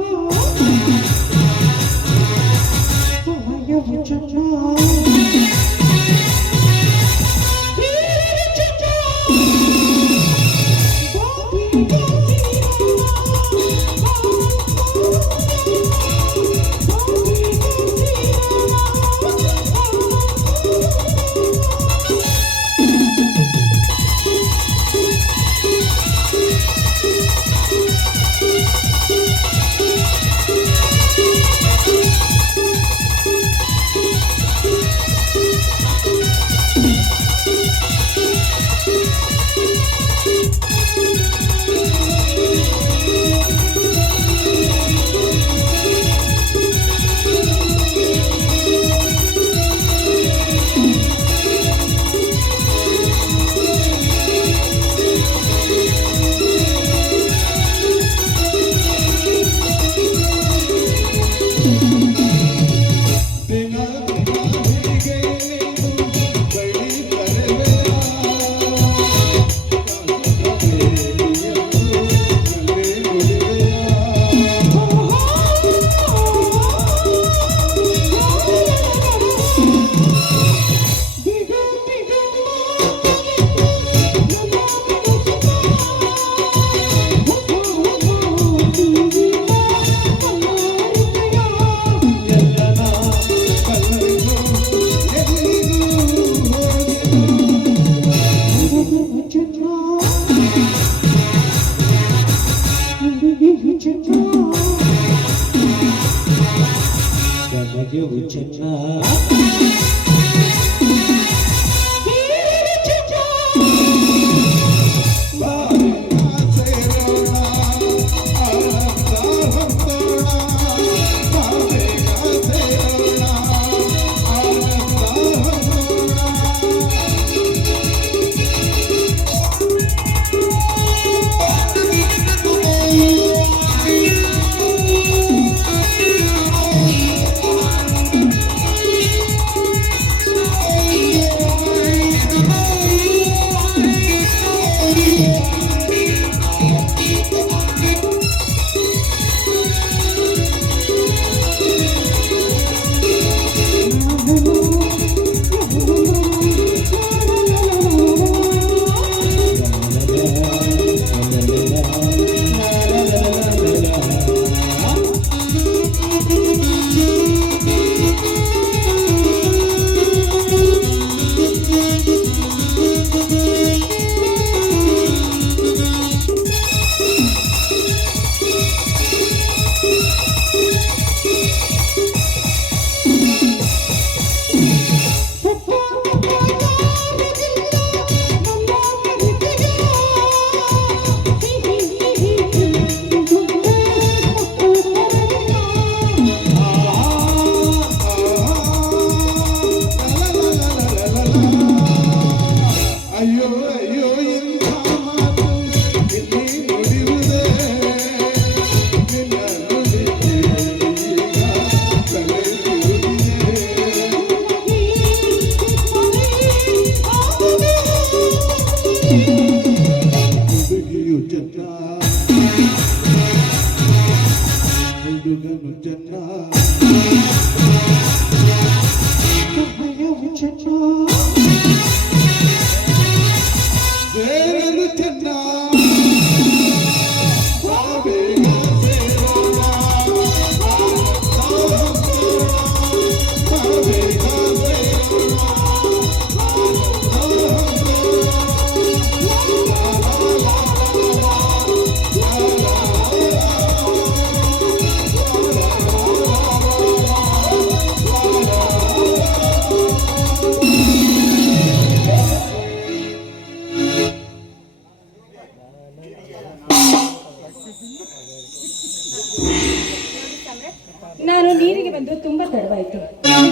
ನಾನು ನೀರಿಗೆ ಬಂದು ತುಂಬಾ ತಡವಾಯ್ತು.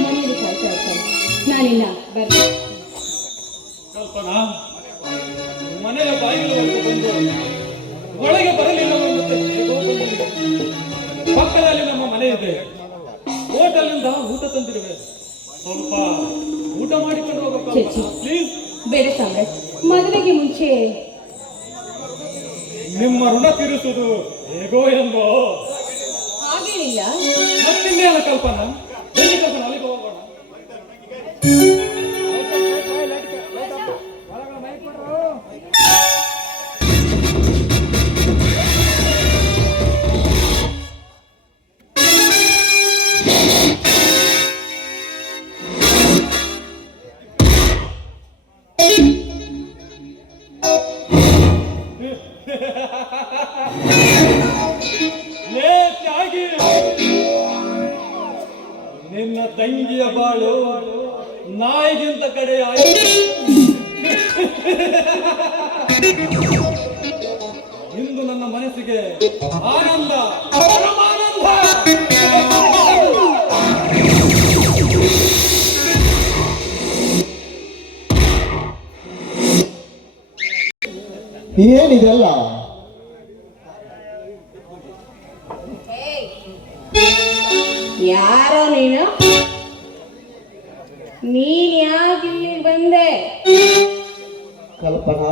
ಮನೆಯಲ್ಲಿ ಕಾಯ್ತಾ ಇರ್ತಾರೆ. ನಾನಿನ್ನ ಬರ್ತೀನಿ. ಕಲ್ಪನಾ, ಮನೆಯ ಬಾಗಿಲವರೆಗೂ ಬಂದು ಒಳಗೆ ಬರಲಿಲ್ಲ ಮತ್ತೆ ಹೇಗೋ ಬಂದಿದೆ. ಪಕ್ಕದಲ್ಲಿ ನಮ್ಮ ಮನೆ ಇದೆ. ಹೋಟೆಲ್ನಿಂದ ಊಟ ತಂದಿರುವೆ. ಸ್ವಲ್ಪ ಊಟ ಮಾಡಿಕೊಂಡು ಹೋಗಕ್ಕೆ ಪ್ಲೀಸ್. ಬೇಡ ಸಾಮ್ರಾಟ್, ಮದುವೆಗೆ ಮುಂಚೆ ನಿಮ್ಮ ಋಣ ತೀರಿಸುವುದು ಹೇಗೋ ಎಂದೋ. ಹಾಗೇನಿಲ್ಲ. ಮತ್ತಿನ್ನೇನ ಕಲ್ಪನಾ, ಬನ್ನಿ ಕಲ್ಪನಾ, ಅಲ್ಲಿಗೆ ಹೋಗೋಣ. ಬಾಳು ನಾಯಿಗಿಂತ ಕಡೆ ಆಯ್ತು. ಇಂದು ನನ್ನ ಮನಸ್ಸಿಗೆ ಆನಂದ, ಪರಮಾನಂದ. ಏನಿದೆಲ್ಲ? ಯಾರೋ ನೀನು? ನೀನ್ ಯಾಕೆ ಇಲ್ಲಿ ಬಂದೆ? ಕಲ್ಪನಾ,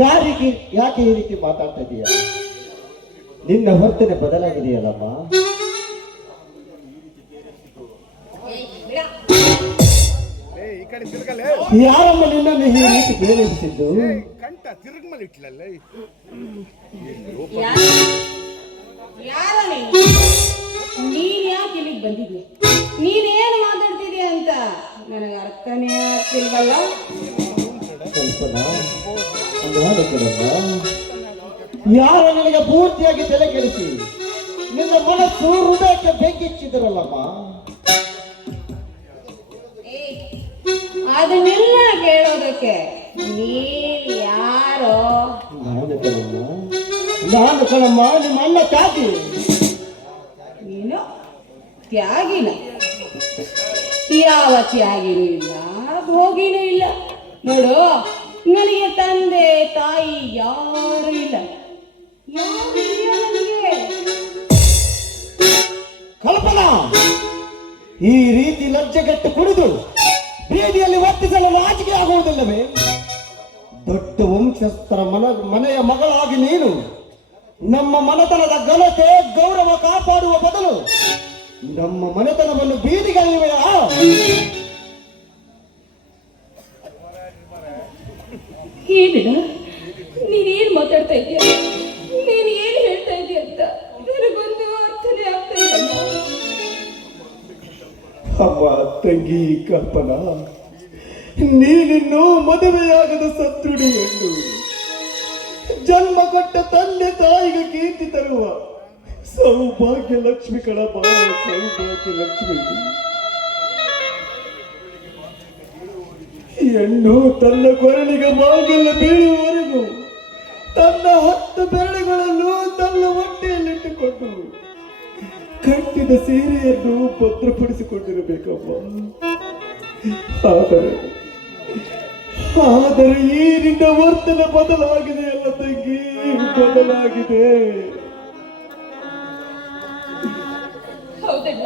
ಯಾಕೆ ಈ ರೀತಿ ಮಾತಾಡ್ತಾ ಇದೀಯ? ನಿನ್ನ ವರ್ತನೆ ಬದಲಾಗಿದೆಯಲ್ಲಮ್ಮ. ಈ ಕಡೆ ತಿರ್ಗಲೇ ಯಾರಮ್ಮ ನಿನ್ನನ್ನು ಈ ರೀತಿ ಪ್ರೇರೇಪಿಸಿದ್ದು? ಕಂಠ ತಿರುಗ್ಮಲ್ ಇಟ್ಲಲ್ಲ. ಯಾರೋ ನೀನು? ನೀನ್ ಯಾಕೆ ಇಲ್ಲಿಗೆ ಬಂದಿದ್ಯಾ? ನೀನೇನು ಮಾತಾಡ್ತಿದ್ಯಾ ಅಂತ ನನಗೆ ಅರ್ಥನೇ ಆಗ್ತಿಲ್ವಲ್ಲ. ಕಲ್ಪನಾ, ನೋಡು ಕಣಮ್ಮ, ಯಾರು ನನಗೆ ಪೂರ್ತಿಯಾಗಿ ತಲೆ ಕೆಡಿಸಿ ನಿನ್ನ ಮನಸ್ಸು ಹೃದಯಕ್ಕೆ ಬೆಂಕಿಚ್ಚಿದ್ರಲ್ಲಮ್ಮ. ಅದನ್ನೆಲ್ಲ ಕೇಳೋದಕ್ಕೆ ನೀನ್ ಯಾರೋ? ನಾನು ಕಣಮ್ಮ, ನಿಮ್ಮ ಅಣ್ಣ ತ್ಯಾಗಿ. ನೀನು ತ್ಯಾಗಿನ? ಯಾವ ತ್ಯಾಗಿನೂ ಇಲ್ಲ, ಭೋಗಿನೂ ಇಲ್ಲ. ನೋಡು, ನನಗೆ ತಂದೆ ತಾಯಿ ಯಾರು ಇಲ್ಲ. ಯಾರು ಇಲ್ಲ ನನಗೆ. ಕಲ್ಪನಾ, ಈ ರೀತಿ ಲಜ್ಜೆಗೆಟ್ಟು ಕುಡಿದು ಬೀದಿಯಲ್ಲಿ ವರ್ತಿಸಲು ನಾಚಿಕೆ ಆಗುವುದಿಲ್ಲವೇ? ದೊಡ್ಡ ವಂಶಸ್ಥರ ಮನೆಯ ಮಗಳಾಗಿ ನೀನು ನಮ್ಮ ಮನೆತನದ ಘನತೆ ಗೌರವ ಕಾಪಾಡುವ ಬದಲು ನಮ್ಮ ಮನೆತನವನ್ನು ಬೀದಿಗಳಿವೆಯಾ? ಏನಿಲ್ಲ, ನೀನೇನ್ ಮಾತಾಡ್ತಾ ಇದೀಯ? ನೀನ್ ಏನ್ ಹೇಳ್ತಾ ಇದೀಯ ಅಂತ ನನಗೊಂದು ಅರ್ಥನೇ ಆಗ್ತಾ ಇಲ್ಲ. ಅಮ್ಮ ತಂಗಿ ಕಲ್ಪನಾ, ನೀನಿನ್ನೂ ಮದುವೆಯಾಗದ ಸತ್ರುಡಿ ಹೆಣ್ಣು, ಜನ್ಮ ಕೊಟ್ಟ ತಂದೆ ತಾಯಿಗೆ ಕೀರ್ತಿ ತರುವ ಸೌಭಾಗ್ಯ ಲಕ್ಷ್ಮಿ ಕಣಪ್ಪ, ಸೌಭಾಗ್ಯ ಲಕ್ಷ್ಮಿ. ಹೆಣ್ಣು ತನ್ನ ಕೊರಳಿಗೆ ಮಾಂಗಲ್ಯ ಬೀಳುವವರೆಗೂ ತನ್ನ 10 ಬೆರಳುಗಳನ್ನು ತನ್ನ ಹೊಟ್ಟೆಯಲ್ಲಿಟ್ಟುಕೊಂಡು ಕಟ್ಟಿದ ಸೀರೆಯನ್ನು ಭದ್ರಪಡಿಸಿಕೊಂಡಿರಬೇಕಮ್ಮ. ಆದರೆ ಈ ನಿನ್ನ ವರ್ತನೆ ಬದಲಾಗಿದೆ ಅಲ್ಲ ತಂಗಿ, ಬದಲಾಗಿದೆ. ಹೌದಣ್ಣ,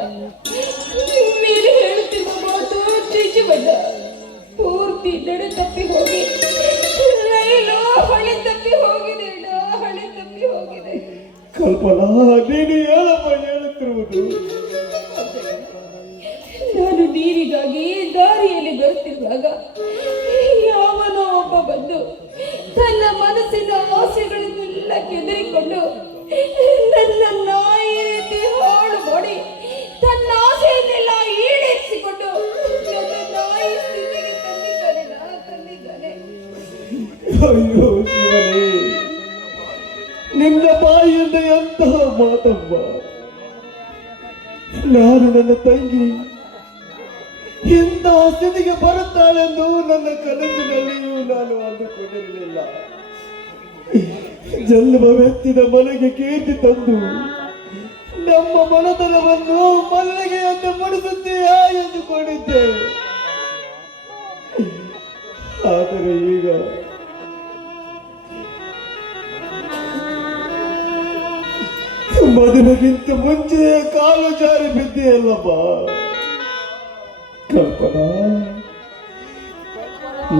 ನೀನು ಹೇಳುತ್ತಿರುವ ಮಾತು ನಿಜವಲ್ಲ. ಪೂರ್ತಿ ನಡೆ ತಪ್ಪಿ ಹೋಗಿ ರೈಲು ಹಳೆ ತಪ್ಪಿ ಹೋಗಿದೆ ಅಣ್ಣ, ಹಳೆ ತಪ್ಪಿ ಹೋಗಿದೆ. ಕಲ್ಪನಾ, ನೀನು ಹೇಳಪ್ಪ ಹೇಳುತ್ತಿರುವುದು. ನಾನು ನೀರಿಗಾಗಿ ದಾರಿಯಲ್ಲಿ ಬರುತ್ತಿರುವಾಗ ಯಾವನೋ ಒಬ್ಬ ಬಂದು ತನ್ನ ಮನಸ್ಸಿನ ಆಸೆಗಳನ್ನೆಲ್ಲ ಕೆದರಿಕೊಂಡು ನನ್ನ ನಾಯಿ ರೀತಿ ಹಾಳು ಮಾಡಿ ತನ್ನ ಆಸೆಯನ್ನೆಲ್ಲ ಈಡೇರಿಸಿಕೊಂಡು ನನ್ನ ನಾಯಿ ಸ್ಥಿತಿಗೆ ತಂದಿದ್ದಾನೆ. ಅಯ್ಯೋ ಶಿವನೇ, ನಿನ್ನ ಬಾಯಿಯಿಂದ ಎಂತಹ ಮಾತಮ್ಮ. ನಾನು ನನ್ನ ತಂಗಿ ಇಂತಹ ಸ್ಥಿತಿಗೆ ಬರುತ್ತಾಳೆಂದು ನನ್ನ ಕನಸಿನಲ್ಲಿಯೂ ನಾನು ಅಂದುಕೊಂಡಿರಲಿಲ್ಲ. ಜನ್ಮವೆತ್ತಿದ ಮನೆಗೆ ಕೀರ್ತಿ ತಂದು ನಮ್ಮ ಮನತನವನ್ನು ಮಲ್ಲಿಗೆಯನ್ನು ಮುಡಿಸುತ್ತೀಯಾ ಎಂದುಕೊಂಡಿದ್ದೆ. ಆದರೆ ಈಗ ಮದುವೆಗಿಂತ ಮುಂಚೆ ಕಾಲು ಜಾರಿ ಬಿದ್ದೆಯಲ್ಲಮ್ಮ. ಕಲ್ಪನಾ,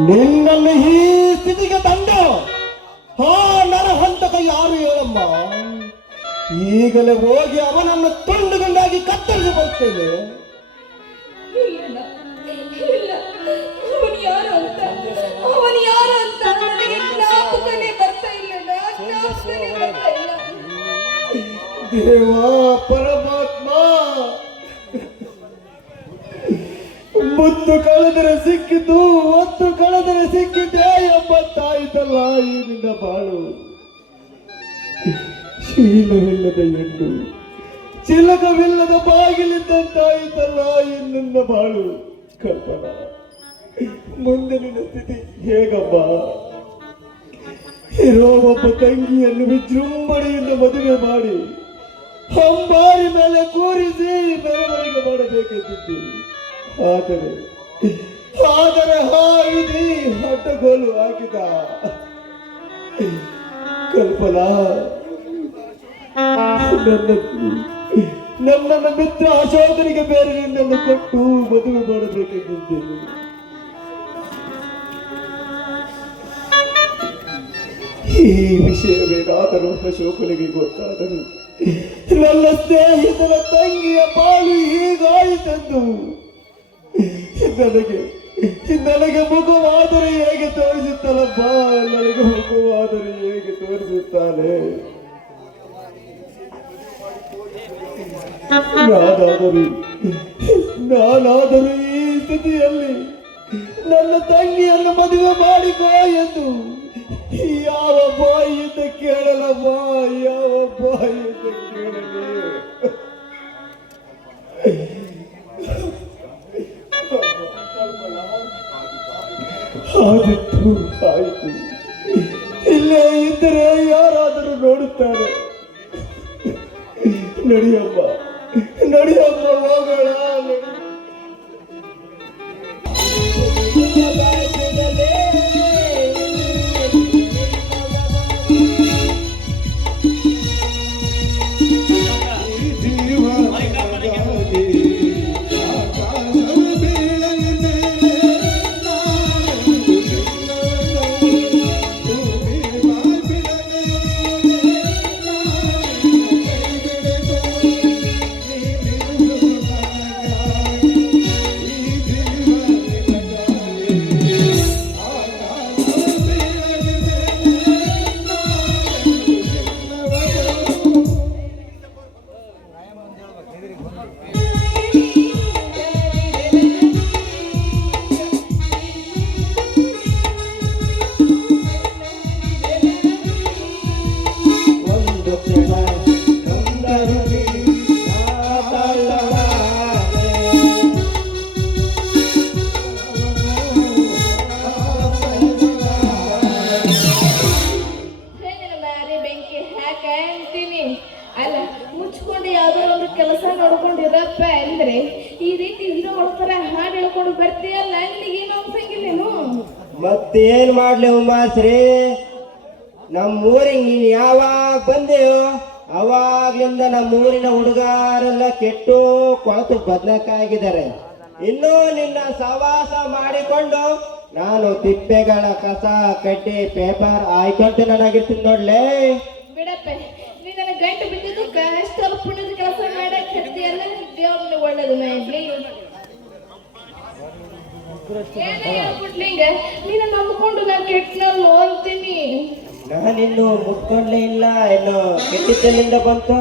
ನಿನ್ನನ್ನು ಈ ಸ್ಥಿತಿಗೆ ತಂದು ನರಹಂತಕ ಯಾರು ಹೇಳಮ್ಮ? ಈಗಲೇ ಹೋಗಿ ಅವನನ್ನು ತುಂಡುಗುಂಡಾಗಿ ಕತ್ತರಿಸಿ ಬರ್ತೇನೆ. ಇಲ್ಲ, ಅವನು ಯಾರು ಅಂತ ನನಗೆ ಜ್ಞಾಪಕನೇ ಬರ್ತಾ ಇಲ್ಲ. ದೇವ ಪರಮಾತ್ಮ, ಮುತ್ತು ಕಳೆದರೆ ಸಿಕ್ಕಿತು, ಒತ್ತು ಕಳೆದರೆ ಸಿಕ್ಕಿದೆ ಎಂಬತ್ತಾಯಿತಲ್ಲ ಈ ನಿನ್ನ ಬಾಳು. ಶೀಲವಿಲ್ಲದ ಹೆಣ್ಣು, ಚಿಲಕವಿಲ್ಲದ ಬಾಗಿಲಿದ್ದಂತಾಯಿತಲ್ಲ ಈ ನನ್ನ ಬಾಳು. ಕಲ್ಪನಾ, ಮುಂದೆ ನಿನ್ನ ಸ್ಥಿತಿ ಹೇಗಮ್ಮ? ಇರೋ ಒಬ್ಬ ತಂಗಿಯನ್ನು ವಿಜೃಂಭಣೆಯಿಂದ ಮದುವೆ ಮಾಡಿ ಅಂಬಾರಿ ಮೇಲೆ ಕೂರಿಸಿ ಮೆರವಣಿಗೆ ಮಾಡಬೇಕೆಂದಿದ್ದೆ. ಆದರೆ ಹಾವಿದಿ ಅಡ್ಡಗೋಲು ಹಾಕಿದ. ಕಲ್ಪನಾ, ನನ್ನ ಮಿತ್ರ ಅಶೋಕನಿಗೆ ಬೇರೆ ನಿನ್ನನ್ನು ಕೊಟ್ಟು ಮದುವೆ ಮಾಡಬೇಕೆಂದಿದ್ದೇನೆ. ಈ ವಿಷಯವೇನಾದರೂ ಅಶೋಕನಿಗೆ ಗೊತ್ತಾದರೂ ನನ್ನ ಸ್ನೇಹಿತನ ತಂಗಿಯ ಬಾಳು ಹೀಗಾಯಿತೆಂದು ನನಗೆ ಮುಖವಾದರೆ ಹೇಗೆ ತೋರಿಸುತ್ತಾನಪ್ಪ? ನನಗೆ ಮುಖವಾದರೆ ಹೇಗೆ ತೋರಿಸುತ್ತಾನೆ? ನಾನಾದರೂ ಈ ಸ್ಥಿತಿಯಲ್ಲಿ ನನ್ನ ತಂಗಿಯನ್ನು ಮದುವೆ ಮಾಡಿಕೋ ಎಂದು ಯಾವ ಬಾಯಿಯಿಂದ ಕೇಳಲಮ್ಮ? ಯಾವ ಬಾಯಿಯಿಂದ ಕೇಳಲಿ? ಆದಿತ್ತು ಆಯಿತು. ಇಲ್ಲೇ ಇದ್ದರೆ ಯಾರಾದರೂ ನೋಡುತ್ತಾರೆ. ನಡಿಯಮ್ಮ, ನಡಿಯಮ್ಮ, ಹೋಗೋಣ. ಅಲ್ಲ, ಮುಚ್ಕೊಂಡು ಯಾವ್ದೋ ಒಂದು ಕೆಲಸ ನೋಡ್ಕೊಂಡಿರಪ್ಪ ಅಂದ್ರೆ ಈ ರೀತಿ ಹೀರೋ ಒಳತರ ಹಾಡು ಹೇಳ್ಕೊಂಡು ಬರ್ತೀಯಲ್ಲ, ನಿನಗೇನು ಅನ್ಸಂಗಿಲ್ಲೇನು? ಮತ್ತೇನ್ ಮಾಡ್ಲಿ ಉಮಾಶ್ರೀ? ನಮ್ಮೂರಿಗೆ ನೀನು ಯಾವಾಗ ಬಂದೆಯೋ ಅವಾಗ್ಲಿಂದ ನಮ್ಮೂರಿನ ಹುಡುಗರೆಲ್ಲ ಕೆಟ್ಟು ಕೊಳತು ಬದಲಾಗಿದ್ದಾರೆ. ಇನ್ನೂ ನಿನ್ನ ಸವಾಸ ಮಾಡಿಕೊಂಡು ನಾನು ತಿಪ್ಪೆಗಳ ಕಸ ಕಡ್ಡಿ ಪೇಪರ್ ಆಯ್ಕೊಂಡು ನನಗಿರ್ತೀನಿ ನೋಡ್ಲೇ. ಬಿಡಪ್ಪ, ನೀ ನನ್ನ ಗಂಟು ಬಿದ್ದಿದ್ದಕ್ಕ ಅಷ್ಟೆಲ್ಲ ಪುಣ್ಯದ ಕೆಲಸ ಮಾಡಕ್ ಎಲ್ಲ ದೇವ್ರನ್ನ ಒಳ್ಳೇದು ಮಾಡ್ಲಿ. ಏನೇ ಹೇಳ್ಬಿಟ್ಲಿಂಗ ನೀನು ನಂಬ್ಕೊಂಡು ನಾನು ಕೆಟ್ಟನಲ್ಲೋ ಅಂತೀನಿ. ನಾನಿನ್ನು ಮುಟ್ಕೊಂಡ್ಲೇ ಇಲ್ಲ, ಇನ್ನು ಕೆಟ್ಟಿದ್ದಲ್ಲಿಂದ ಬಂತು.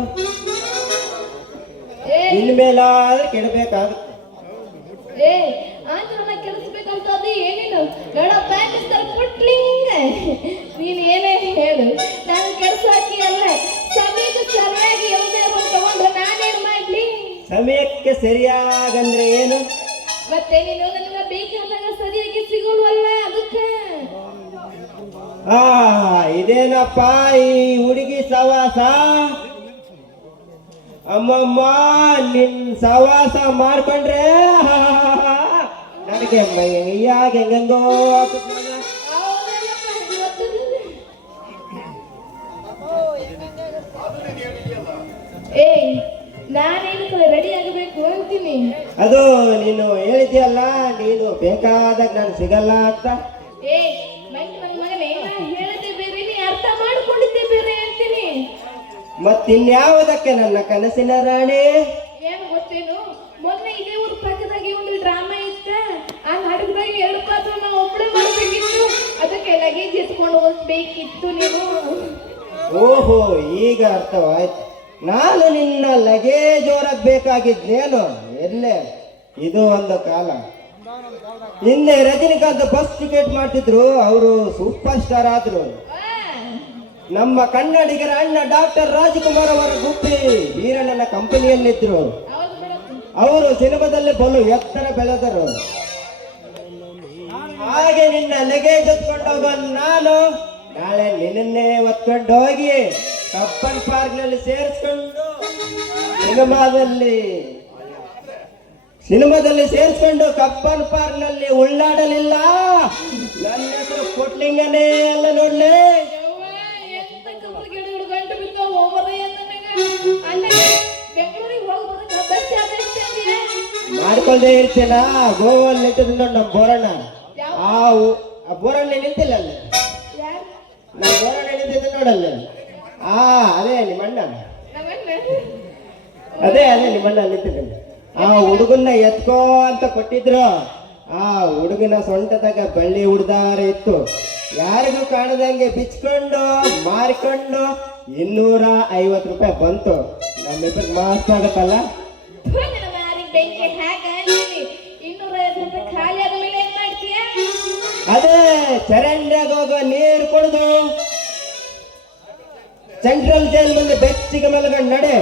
ಇನ್ಮೇಲಾದ್ರೆ ಕೆಡಬೇಕಾಗುತ್ತೆ. ಆಂಜನ ಕೆಡಿಸ್ಬೇಕಂತ ಅದು ಏನೇನು ನೋಡಪ್ಪ ಮಿಸ್ಟರ್ ಪುಟ್ಲಿಂಗ, ನೀನ್ ಏನೇ ಹೇಳು, ನಾನು ಕೆಡ್ಸಾಕಿ ಅಲ್ಲ, ಸಮಯಕ್ಕೆ ಸರಿಯಾಗಿ ತಗೊಂಡು ನಾನೇನ್ ಮಾಡ್ಲಿ? ಸಮಯಕ್ಕೆ ಸರಿಯಾಗಂದ್ರೆ ಏನು? ಮತ್ತೆ ನೀನು ನನಗೆ ಬೇಕಾದಾಗ ಸರಿಯಾಗಿ ಸಿಗೋಲ್ವಲ್ಲ, ಅದಕ್ಕೆ. ಇದೇನಪ್ಪ ಈ ಹುಡುಗಿ ಸವಾಸ? ಅಮ್ಮಮ್ಮ, ನಿನ್ ಸವಾಸ ಮಾಡ್ಕೊಂಡ್ರೆ ನನಗೆ ಮೈಯಾಗ ಹೆಂಗಂಗೋ. ನಾನೇನು ರೆಡಿ ಆಗಬೇಕು ಅಂತೀನಿ. ಅದು ನೀನು ಹೇಳಿದ್ಯಲ್ಲ, ನೀನು ಬೇಕಾದಾಗ ನಾನು ಸಿಗಲ್ಲ ಅಂತ. ಮಗನೇ, ಹೇಳಿದ್ದೆ ಬೇರೆ, ನೀ ಅರ್ಥ ಮಾಡ್ಕೊಂಡಿದ್ದೆ ಬೇರೆ ಅಂತೀನಿ. ಮತ್ತಿನ್ಯಾವುದಕ್ಕೆ ನನ್ನ ಕನಸಿನ ರಾಣಿ? ಏನು ಗೊತ್ತೇನು, ಮೊನ್ನೆ ಇದೇ ಊರ ಪಕ್ಕದಾಗಿ ಒಂದು ಡ್ರಾಮಾ ಇತ್ತ. ಆ ನಾಟಕದಾಗ 2 ಪಾತ್ರ ನಾವು ಒಬ್ಬಳೆ ಮಾಡಬೇಕಿತ್ತು. ಅದಕ್ಕೆ ಲಗೇಜ್ ಎತ್ಕೊಂಡು ಹೋಗ್ಬೇಕಿತ್ತು ನೀವು. ಓಹೋ, ಈಗ ಅರ್ಥವಾಯ್ತು. ನಾನು ನಿನ್ನ ಲಗೇಜ್ ಹೊರಬೇಕಾಗಿದ್ದೇನು? ಎಲ್ಲೇ ಇದು ಒಂದು ಕಾಲ. ಹಿಂದೆ ರಜನಿಕಾಂತ್ ಬಸ್ ಟಿಕೆಟ್ ಮಾಡ್ತಿದ್ರು, ಅವರು ಸೂಪರ್ ಸ್ಟಾರ್ ಆದ್ರು. ನಮ್ಮ ಕನ್ನಡಿಗರ ಅಣ್ಣ ಡಾಕ್ಟರ್ ರಾಜ್ಕುಮಾರ್ ಅವರ ಗುಬ್ಬಿ ವೀರಣ್ಣನ ಕಂಪನಿಯಲ್ಲಿದ್ರು. ಅವರು ಸಿನಿಮಾದಲ್ಲಿ ಬಲು ಎತ್ತರ ಬೆಳೆದರು. ಹಾಗೆ ನಿನ್ನ ಲಗೇಜ್ ಹೊತ್ಕೊಂಡೋಗ ನಾನು ನಾಳೆ ನಿನ್ನನ್ನೇ ಹೊತ್ಕೊಂಡು ಹೋಗಿ ಕಬ್ಬನ್ ಪಾರ್ಕ್ ನಲ್ಲಿ ಸೇರಿಸ್ಕೊಂಡು ಸಿನಿಮಾದಲ್ಲಿ ಸೇರಿಸ್ಕೊಂಡು ಕಬ್ಬನ್ ಪಾರ್ಕ್ ನಲ್ಲಿ ಉಳ್ಳಾಡಲಿಲ್ಲ. ನನ್ನ ಹೆಸರು ಕೊಟ್ಲಿಂಗನೇ ಅಲ್ಲ ನೋಡ್ಲೆ. ಮಾಡ್ಕೊಳ್ದೆ ಇರ್ತೀನ ಗೋವಲ್ಲಿ ನಿಂತಿದ್ದು ನೋಡಿ ನಮ್ಮ ಬೋರಣ್ಣ. ಆ ಬೋರಣ್ಣ ನಿಂತಿಲ್ಲ ಅಲ್ಲಿ, ನಮ್ಮ ಬೋರಣ್ಣ ನಿಂತಿದ್ದು ನೋಡಲ್ಲ. ಅದೇ ನಿಮ್ಮಣ್ಣ, ಅದೇ ನಿಮ್ಮಣ್ಣ ನಿಂತಿದ್ದ. ಆ ಹುಡುಗನ್ನ ಎತ್ಕೋ ಅಂತ ಕೊಟ್ಟಿದ್ರು. ಆ ಹುಡುಗನ ಸೊಂಟದಾಗ ಬಳ್ಳಿ ಹುಡ್ದಾರ ಇತ್ತು. ಯಾರಿಗೂ ಕಾಣದಂಗೆ ಬಿಚ್ಕೊಂಡು ಮಾರಿಕೊಂಡು 250 ರೂಪಾಯಿ ಬಂತು. ನಮ್ಮಿಬ್ಬರಿಗೆ ಮಸ್ತ್ ಆಗತ್ತಲ್ಲ. ಅದೇ ಚರಂಡ್ಯಾಗ ಹೋಗೋ ನೀರು ಕುಡಿದು ಸೆಂಟ್ರಲ್ ಜೈಲ್ ಮುಂದೆ ಬೆಚ್ಚಿಗೆ ಮಲಗಂಡು ನಡೆ.